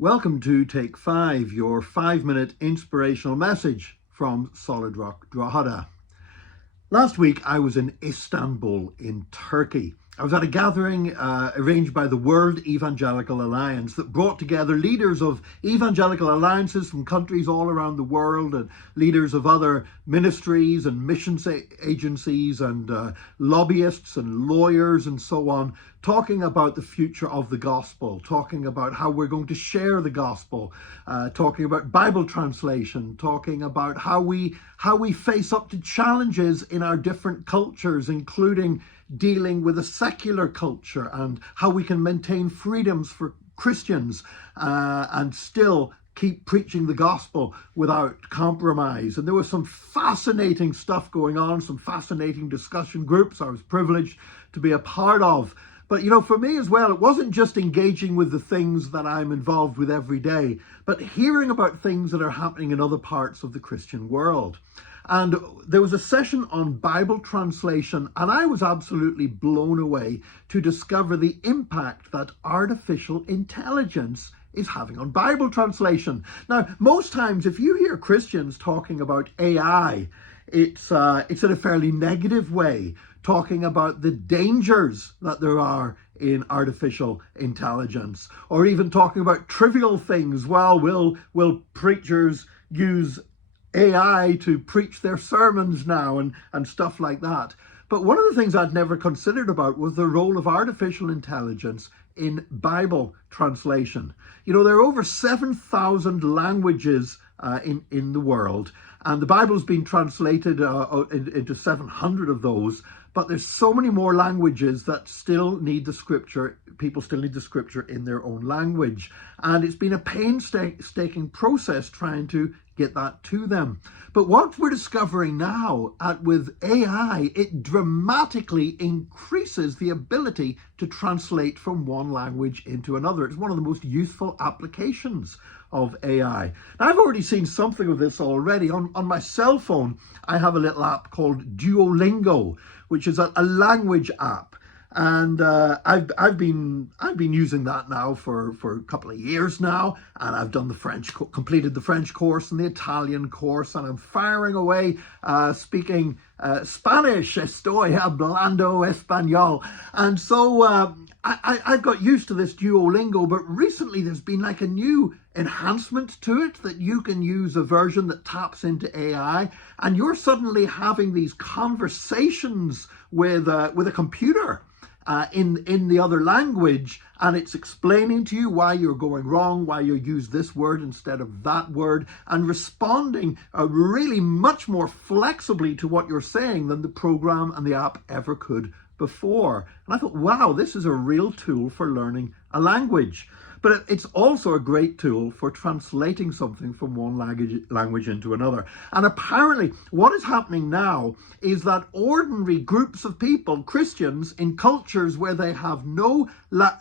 Welcome to Take 5, your 5-minute inspirational message from Solid Rock Drogheda. Last week I was in Istanbul in Turkey. I was at a gathering arranged by the World Evangelical Alliance that brought together leaders of evangelical alliances from countries all around the world and leaders of other ministries and missions agencies and lobbyists and lawyers and so on, talking about the future of the gospel, talking about how we're going to share the gospel, talking about Bible translation, talking about how we face up to challenges in our different cultures, including dealing with a secular culture and how we can maintain freedoms for Christians and still keep preaching the gospel without compromise. And there was some fascinating stuff going on, some fascinating discussion groups I was privileged to be a part of. But, for me as well, it wasn't just engaging with the things that I'm involved with every day, but hearing about things that are happening in other parts of the Christian world. And there was a session on Bible translation, and I was absolutely blown away to discover the impact that artificial intelligence is having on Bible translation. Now, most times, if you hear Christians talking about AI, it's in a fairly negative way, talking about the dangers that there are in artificial intelligence, or even talking about trivial things. Well, will preachers use AI to preach their sermons now and stuff like that? But one of the things I'd never considered about was the role of artificial intelligence in Bible translation. There are over 7,000 languages in the world, and the Bible's been translated into 700 of those, but there's so many more languages that still need the scripture. People still need the scripture in their own language. And it's been a painstaking process trying to get that to them. But what we're discovering now with AI, it dramatically increases the ability to translate from one language into another. It's one of the most useful applications of AI. Now, I've already seen something of this already. On my cell phone, I have a little app called Duolingo, which is a language app. And I've been using that now for a couple of years now, and I've done completed the French course and the Italian course, and I'm firing away speaking Spanish. Estoy hablando español, and so I've got used to this Duolingo. But recently, there's been like a new enhancement to it that you can use a version that taps into AI, and you're suddenly having these conversations with a computer. In the other language, and it's explaining to you why you're going wrong, why you use this word instead of that word, and responding really much more flexibly to what you're saying than the program and the app ever could before. And I thought, wow, this is a real tool for learning a language. But it's also a great tool for translating something from one language into another. And apparently what is happening now is that ordinary groups of people, Christians in cultures where they have no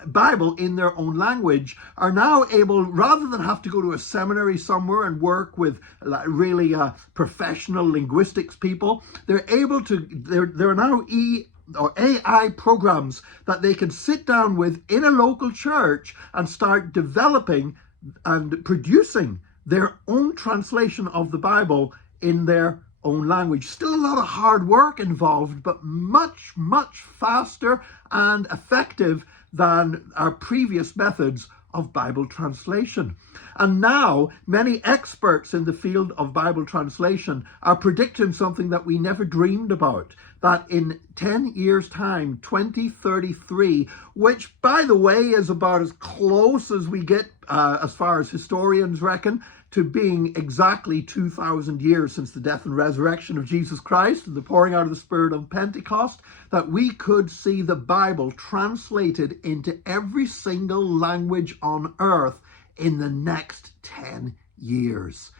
Bible in their own language, are now able, rather than have to go to a seminary somewhere and work with really professional linguistics people, there are now AI programs that they can sit down with in a local church and start developing and producing their own translation of the Bible in their own language. Still a lot of hard work involved, but much, much faster and effective than our previous methods of Bible translation. And now many experts in the field of Bible translation are predicting something that we never dreamed about, that in 10 years' time, 2033, which, by the way, is about as close as we get, as far as historians reckon, to being exactly 2,000 years since the death and resurrection of Jesus Christ and the pouring out of the Spirit on Pentecost, that we could see the Bible translated into every single language on earth in the next 10 years.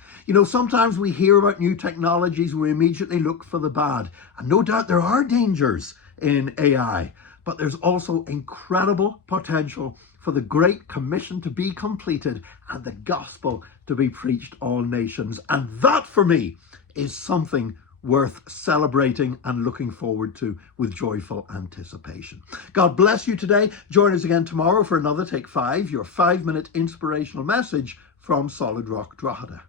Sometimes we hear about new technologies, we immediately look for the bad. And no doubt there are dangers in AI, but there's also incredible potential for the Great Commission to be completed and the gospel to be preached all nations. And that, for me, is something worth celebrating and looking forward to with joyful anticipation. God bless you today. Join us again tomorrow for another Take 5, your 5-minute inspirational message from Solid Rock Drogheda.